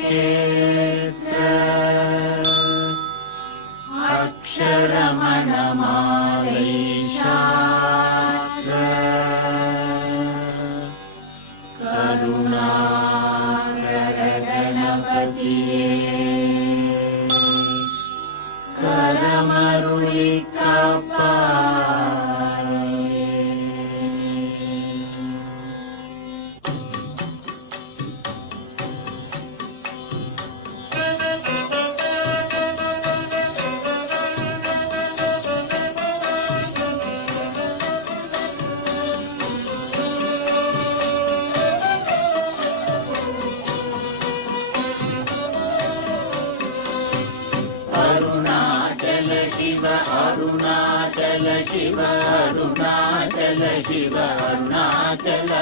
அருணாச்சலவரக்கேற்ற அக்ஷரமணமாலை சாற்ற கருணாகர கணபதியே கரமருளி காப்பாயே. அருணாச்சல சிவ அருணாச்சல சிவ அருணாச்சல சிவ அருணாச்சல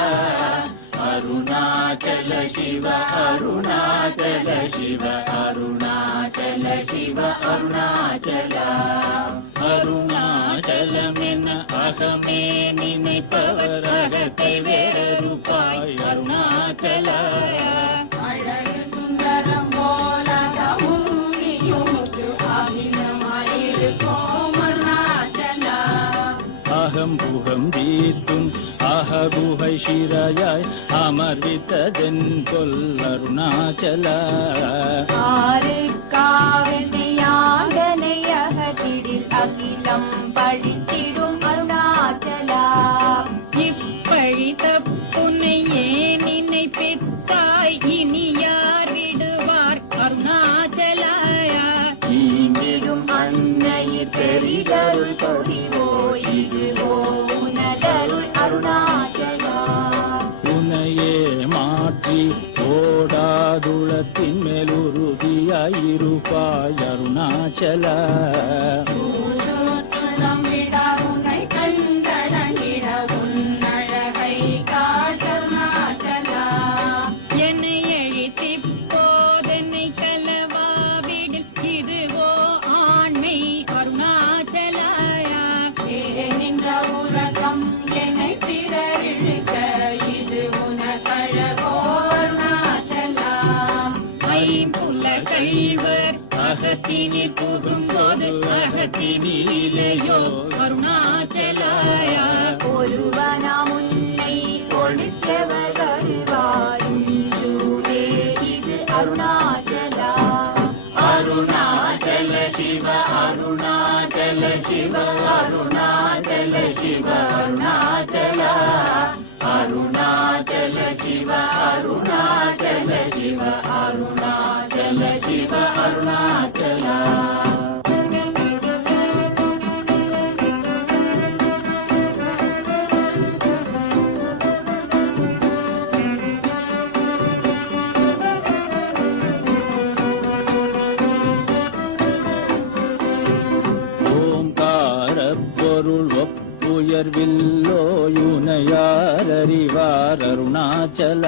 அருணாச்சல சிவ அருணாச்சல சிவ அருணாச்சல சிவ அருணாச்சல அருணாச்சலமென அகமே நினைப்பவர் அகத்தை வேறறுப்பாய் அருணாச்சல அழகு சுந்தரம் போலகமும் அகம்புகம் தீர்த்தும் அககுகை சிறையாய் அமர்வித்ததென் கொல் அருணாச்சல ஆறுக்காவனையாகனை அகத்திடில் அகிலம் பழித்திடும் அருணாச்சல இப்பழி தப்புனை ஏன் நினைப்பித்தாய் இனி யார் விடுவார் அருணாச்சல ஈங்கிடும் அன்னையில் பெரிதருள் பொறிவோ இதுவோ உனதருள் அருணாச்சலா உனையே மாற்றி ஓடாதுளத்தின் மேல் உறுதியாயிருப்பாய் அருணாச்சல உனை கண்டடங்கிட உன்னழகை காட்டருணாச்சலா என்னை எழித்திப்போதென்னை கலவாவிடில் இதுவோ ஆண்மை அருணாச்சலாயா நின்ற உலகம் என்னை பிறரிழுக்க இது உனக்கழகோ அருணாச்சலா ஐம்புல கள்வர் அகத்தினி புகும்போது அகத்தினிலேயோ அருணாச்சலாயா ஒருவனாம் உன்னை கொடுத்தவர் வருவாருஞ்சூரே இது அருணாச்சலா அருணாச்சல சிவ அருணாச்சல சிவ அருணாச்சல சிவ அருணாச்சல அருணாச்சல சிவ அருணாச்சல சிவ அருணாச்சல சிவ அருணாச்சல பொருள் ஒப்புயர்வில்லோயுனையார் அறிவார் அருணாச்சல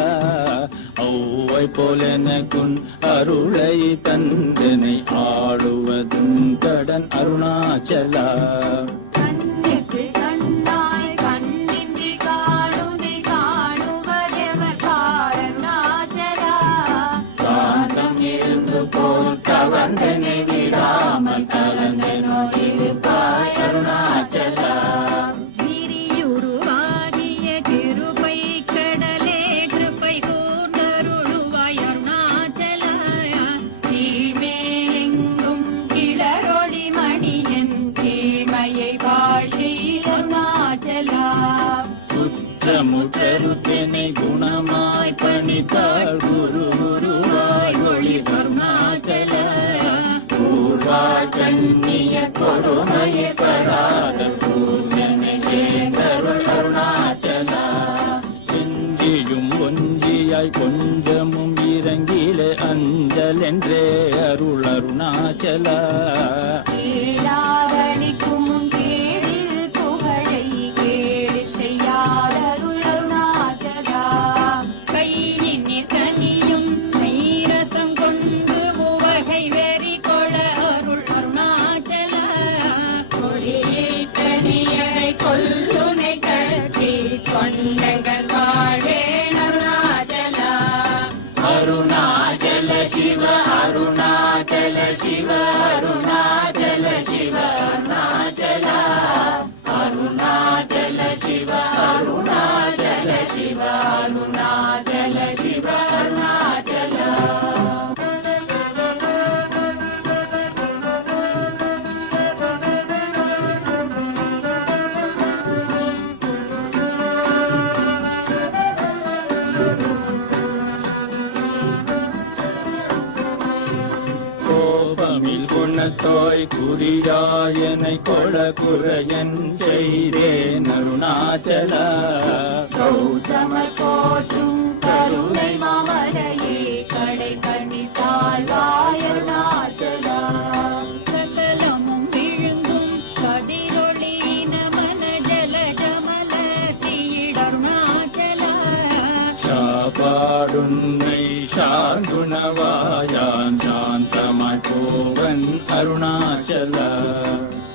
ஔவை போலெனக்குன் அருளை தந்தனை ஆடுவதும் கடன் அருணாச்சல கண்ணுக்கு கண்ணாய் கண்ணின்றி காணுனை காணுவதெவர் அருணாச்சலா காந்தம் இருந்து போல் கவர்ந்தனை விடாமல் கலந்தனோடிருப்பாய் அருணாச்சல திரியுருவாகிய கிருபை கடலே கிருபை கூர்ந்தருளுவாய் அருணாச்சலா கீழ்மே எங்கும் கிளரொளி மணியன் கீழ்மையை வாழ்கை அருணாச்சலா குற்றமுற்றருத்தனை குணமாய் பணித்தாள் குரு குருவாய் ஒளி அருணாச்சல கண்ணிய கொடுமையை பராத பூர்ணனை சேந்தருள் அருணாச்சல இந்தியும் ஒன்றியாய் கொஞ்சமும் இறங்கிலே அஞ்சல் என்றே அருள் அருணாச்சல கேளாதளிக்கும் கேடில் புகழை கேடு செய்யாதருள் அருணாச்சலா கையின் கனியும் மைரசம் கொண்டு உவகை வெறி கொள அருள் அருணாச்சலா கொடியை தனியரை கொல்லுனை கட்டி கொண்டங்கள் வாழ்வேன குணத்தோய் குறியாயனை கொள குறையன் செய்தேன் அருணாச்சல. கௌதமர் போற்றும் கருணை மாமலையே கடை கண்ணி தாழ்வாய் அருணாச்சலா. சகலமும் விழுங்கும் கதிரொளி நமன ஜல ஜமல தீடருணாச்சலா. சாபாடுன்னை சாகுணவாயான் சாந்தமாய் போவன் அருணாச்சல.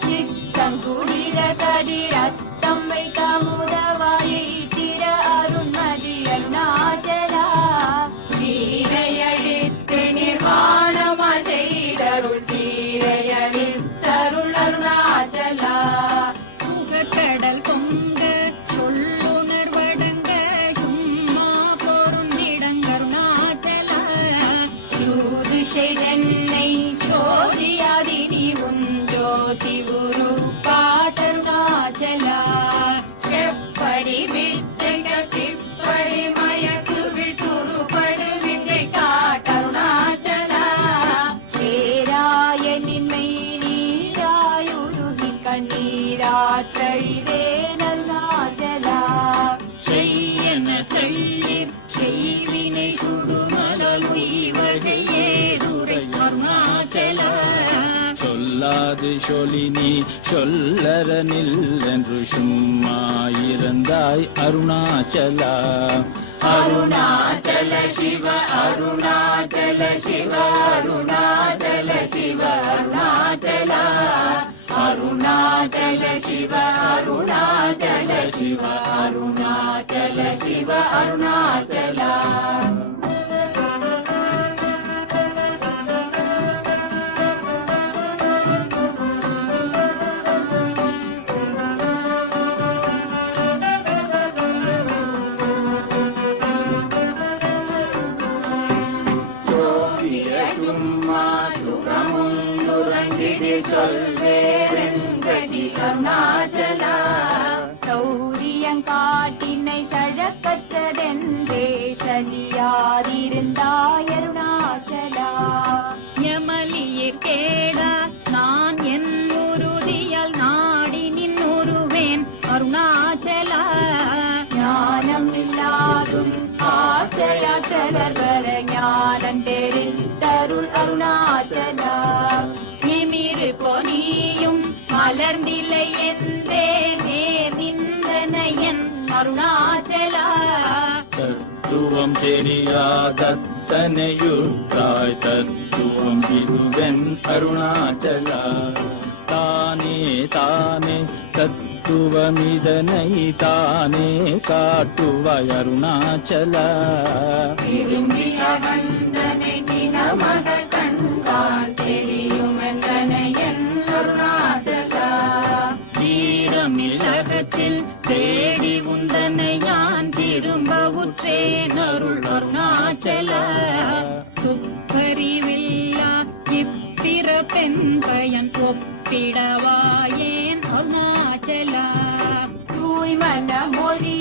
சித்தங்குடிர கதிரத்தம் வைத்த முதவாயை திர அருண்மதி அருணாச்சலா. சீரையழித்து நிர்வாணமா செய்தருள் சீரையழித்தருள் அருணாச்சலா. சுகக்கடல் பொங்க சொல்லுணர்வடங்க சும்மா பொருந்திடங்கருணாச்சலா. யூதிஷை சோதியாதி நீ உன் ஜோதி குரு காட்டருணாச்சலா. செப்படி வித்தைக திப்படி மயக்கு விட்டுருபடு வித்தை காட்டருணாச்சலா. சேராயனின்மை நீராயுருகி கண்ணீராற்றழிவேன் அருணாச்சலா. செய்யன தள்ளீர் செய்வினை சுடுமலல் உய்வகை ஏதுரை அருணாச்சலா. சொல்லாது சொலினி சொல்லரனில் என்று சும்மா இருந்தாய் அருணாச்சலா. அருணாச்சல சிவ அருணாச்சல சிவ அருணாச்சல சிவ அருணாச்சலா. அருணாச்சல சிவ அருணாச்சல சிவ அருணாச்சல சிவ அருணாச்சலா. சும்மா சுகமுந்துறங்கிடு சொல்வேரங்கதி அருணாச்சலா. சௌரியங்காட்டினை சழக்கற்றதென்றே சலியாதிருந்தாய் அருணாச்சலா. யமலியிற் கேடா நான் என் உறுதியால் நாடி நின் உருவேன் அருணாச்சலா. ஞானம் இல்லாதும் ஆசையாற்றலர் வர ஞானம் தெரிந்தருள் அருணாச்சலா. நிமிரு பொனியும் மலர்ந்திலை என்றே நேர் நின்றனையன் அருணாச்சலா. தத்துவம் தெரியாதத்தனையுற்றாய் தத்துவம் இதுவென் அருணாச்சலா. தானே தானே தத்துவமிதனை தானே காட்டுவாய் அருணாச்சலா. விரும்பிய வந்தனை தினமக கண்கான் தெரியும் என்றனையன் அருணாச்சலா. தீரமிலகத்தில் தேடி உந்தனை யான் திரும்ப உற்றேன் அருள் அருணாச்சலா. துப்பறிவில்லா இப்பிறப்பெண் பயன் ஒப்பிடவாயேன் அருணாச்சலா. தூய்மன மொழி